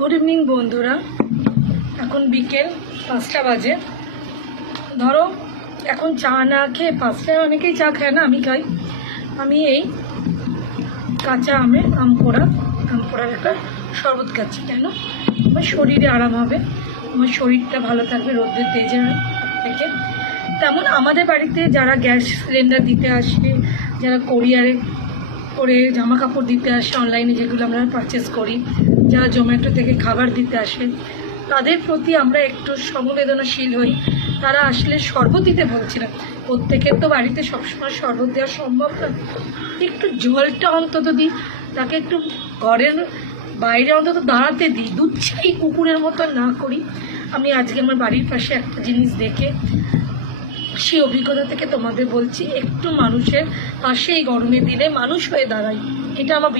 Good evening বন্ধুরা, এখন বিকেল 5টা বাজে। ধরো এখন চা না খেয়ে, 5টায় অনেকেই চা খায় না, আমি খাই। আমি এই কাঁচা আম পোড়ার একটা শরবত খাচ্ছি। কেন? আমার শরীরে আরাম হবে, আমার শরীরটা ভালো থাকবে রোদের তেজের থেকে। তেমন আমাদের বাড়িতে যারা গ্যাস সিলিন্ডার দিতে আসে, যারা কোরিয়ারে করে জামা কাপড় দিতে আসে, অনলাইনে যেগুলো আমরা পারচেস করি, যারা জোম্যাটো থেকে খাবার দিতে আসে, তাদের প্রতি আমরা একটু সংবেদনশীল হই। তারা আসলে শরবত দিতে বলছিলাম, প্রত্যেকের তো বাড়িতে সবসময় শরবত দেওয়া সম্ভব না। একটু জলটা অন্তত দিই, তাকে একটু ঘরের বাইরে অন্তত দাঁড়াতে দিই, দুধ চাই কুকুরের মতো না করি। আমি আজকে আমার বাড়ির পাশে একটা জিনিস দেখে সেই অভিজ্ঞতা থেকে তোমাদের বলছি, একটু মানুষের পাশে এই গরমের দিনে মানুষ হয়ে দাঁড়াই। এটা আমার